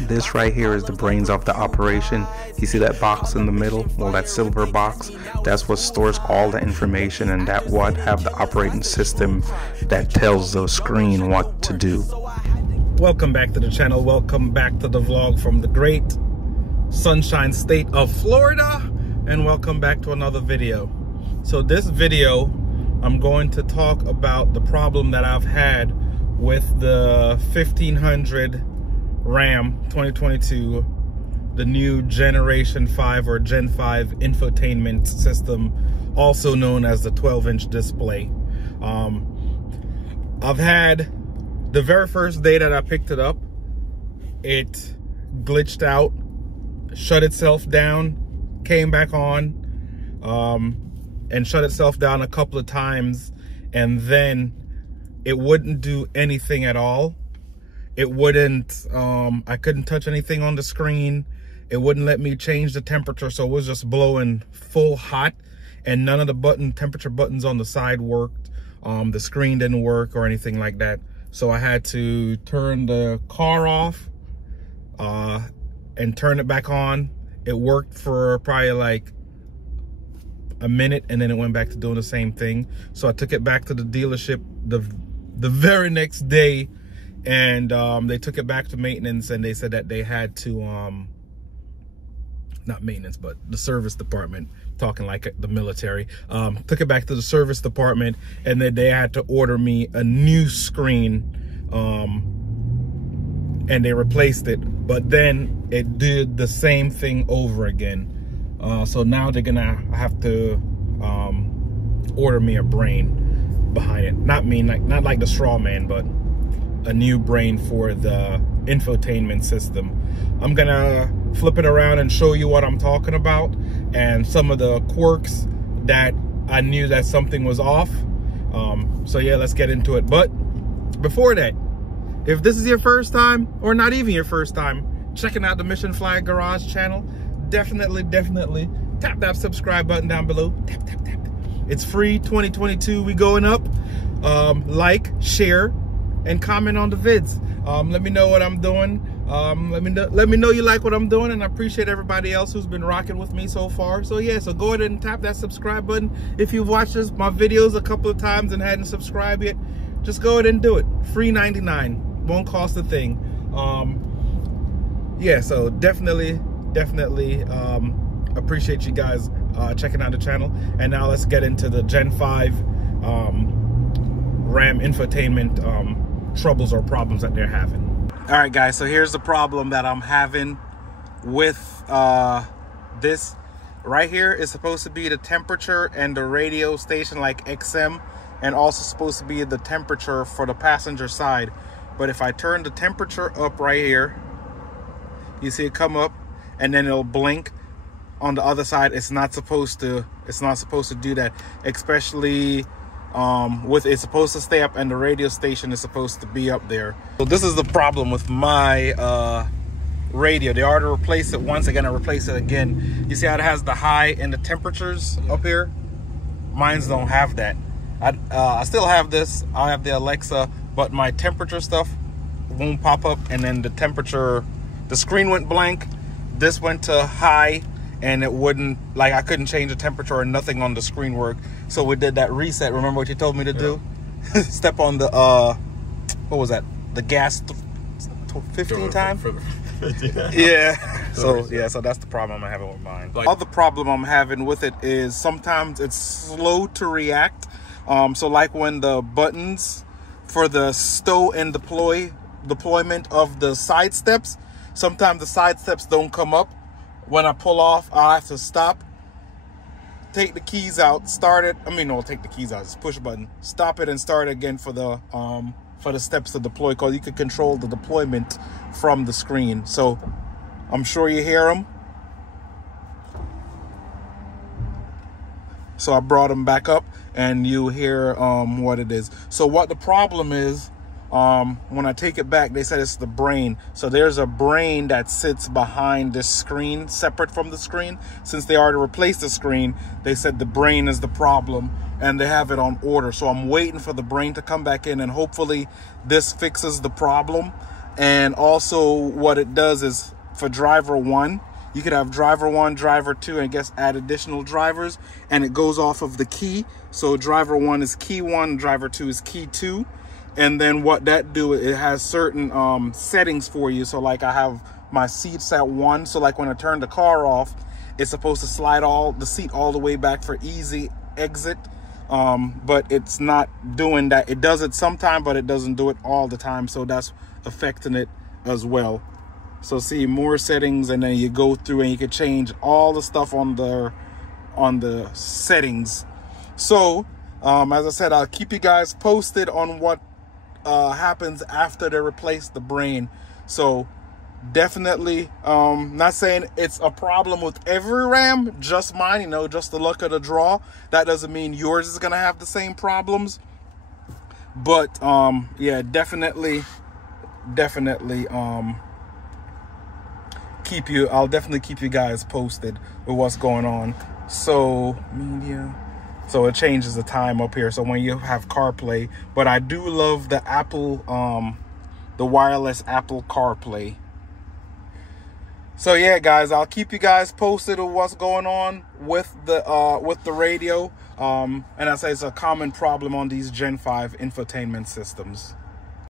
This right here is the brains of the operation. You see that box in the middle? Well, that silver box, that's what stores all the information, and that what have the operating system that tells the screen what to do. Welcome back to the channel. Welcome back to the vlog from the great sunshine state of Florida, and welcome back to another video. So this video, I'm going to talk about the problem that I've had with the 1500 Ram 2022, the new Generation 5 or Gen 5 infotainment system, also known as the 12-inch display. I've had the very first day that I picked it up, it glitched out, shut itself down, came back on, and shut itself down a couple of times, and then it wouldn't do anything at all. It wouldn't, I couldn't touch anything on the screen. It wouldn't let me change the temperature, so it was just blowing full hot, and none of the temperature buttons on the side worked. The screen didn't work or anything like that. So I had to turn the car off and turn it back on. It worked for probably like a minute, and then it went back to doing the same thing. So I took it back to the dealership the very next day, and they took it back to maintenance, and they said that they had to not maintenance, but the service department, talking like the military, took it back to the service department, and then they had to order me a new screen, and they replaced it, but then it did the same thing over again. So now they're gonna have to order me a brain behind it. Not like the straw man, but a new brain for the infotainment system. I'm gonna flip it around and show you what I'm talking about and some of the quirks that I knew that something was off. So yeah, let's get into it. But before that, if this is your first time, or not even your first time, checking out the Mission Flag Garage channel, definitely tap that subscribe button down below. Tap. It's free. 2022, we going up. Like, share, and comment on the vids. Let me know what I'm doing. Let me know you like what I'm doing, and I appreciate everybody else who's been rocking with me so far. So yeah, so go ahead and tap that subscribe button. If you've watched my videos a couple of times and hadn't subscribed yet, just go ahead and do it. Free 99, won't cost a thing. Yeah, so definitely appreciate you guys checking out the channel. And now let's get into the Gen 5 Ram infotainment troubles or problems that they're having. All right, guys, so here's the problem that I'm having with this. Right here is supposed to be the temperature and the radio station like XM, and also supposed to be the temperature for the passenger side. But if I turn the temperature up right here, you see it come up, and then it'll blink. On the other side, it's not supposed to do that, especially with it's supposed to stay up and the radio station is supposed to be up there. So this is the problem with my radio. They already replaced it once, they're gonna replace it again. You see how it has the high and the temperatures up here? Mine's don't have that. I still have this. I have the Alexa, but my temperature stuff won't pop up, and then the temperature, the screen went blank, this went to high, and it wouldn't, like, I couldn't change the temperature or nothing on the screen work. So we did that reset. Remember what you told me to do? Step on the what was that, the gas 15 times? Yeah. So yeah, so that's the problem I'm having with mine. The other problem I'm having with it is sometimes it's slow to react. So like when the buttons for the stow and deployment of the side steps, sometimes the side steps don't come up. When I pull off, I have to stop, take the keys out, start it. I mean, no, take the keys out, just push a button, stop it, and start again for the steps to deploy, because you can control the deployment from the screen. So I'm sure you hear them. So I brought them back up, and you hear what it is. So what the problem is, when I take it back, they said it's the brain. So there's a brain that sits behind this screen, separate from the screen. Since they already replaced the screen, they said the brain is the problem, and they have it on order. So I'm waiting for the brain to come back in, and hopefully this fixes the problem. And also what it does is for driver 1, you could have driver 1, driver 2, and I guess add additional drivers, and it goes off of the key. So driver 1 is key 1, driver 2 is key 2. And then what that do, it has certain settings for you. So like I have my seats at 1. So like when I turn the car off, it's supposed to slide the seat all the way back for easy exit. But it's not doing that. It does it sometime, but it doesn't do it all the time. So that's affecting it as well. So see, more settings, and then you go through and you can change all the stuff on the settings. So as I said, I'll keep you guys posted on what happens after they replace the brain. So definitely, not saying it's a problem with every Ram, just mine, you know, just the luck of the draw. That doesn't mean yours is gonna have the same problems, but yeah, definitely I'll definitely keep you guys posted with what's going on. So media, so it changes the time up here, so when you have CarPlay. But I do love the Apple the wireless Apple CarPlay. So yeah, guys, I'll keep you guys posted of what's going on with the radio. And I say it's a common problem on these Gen 5 infotainment systems.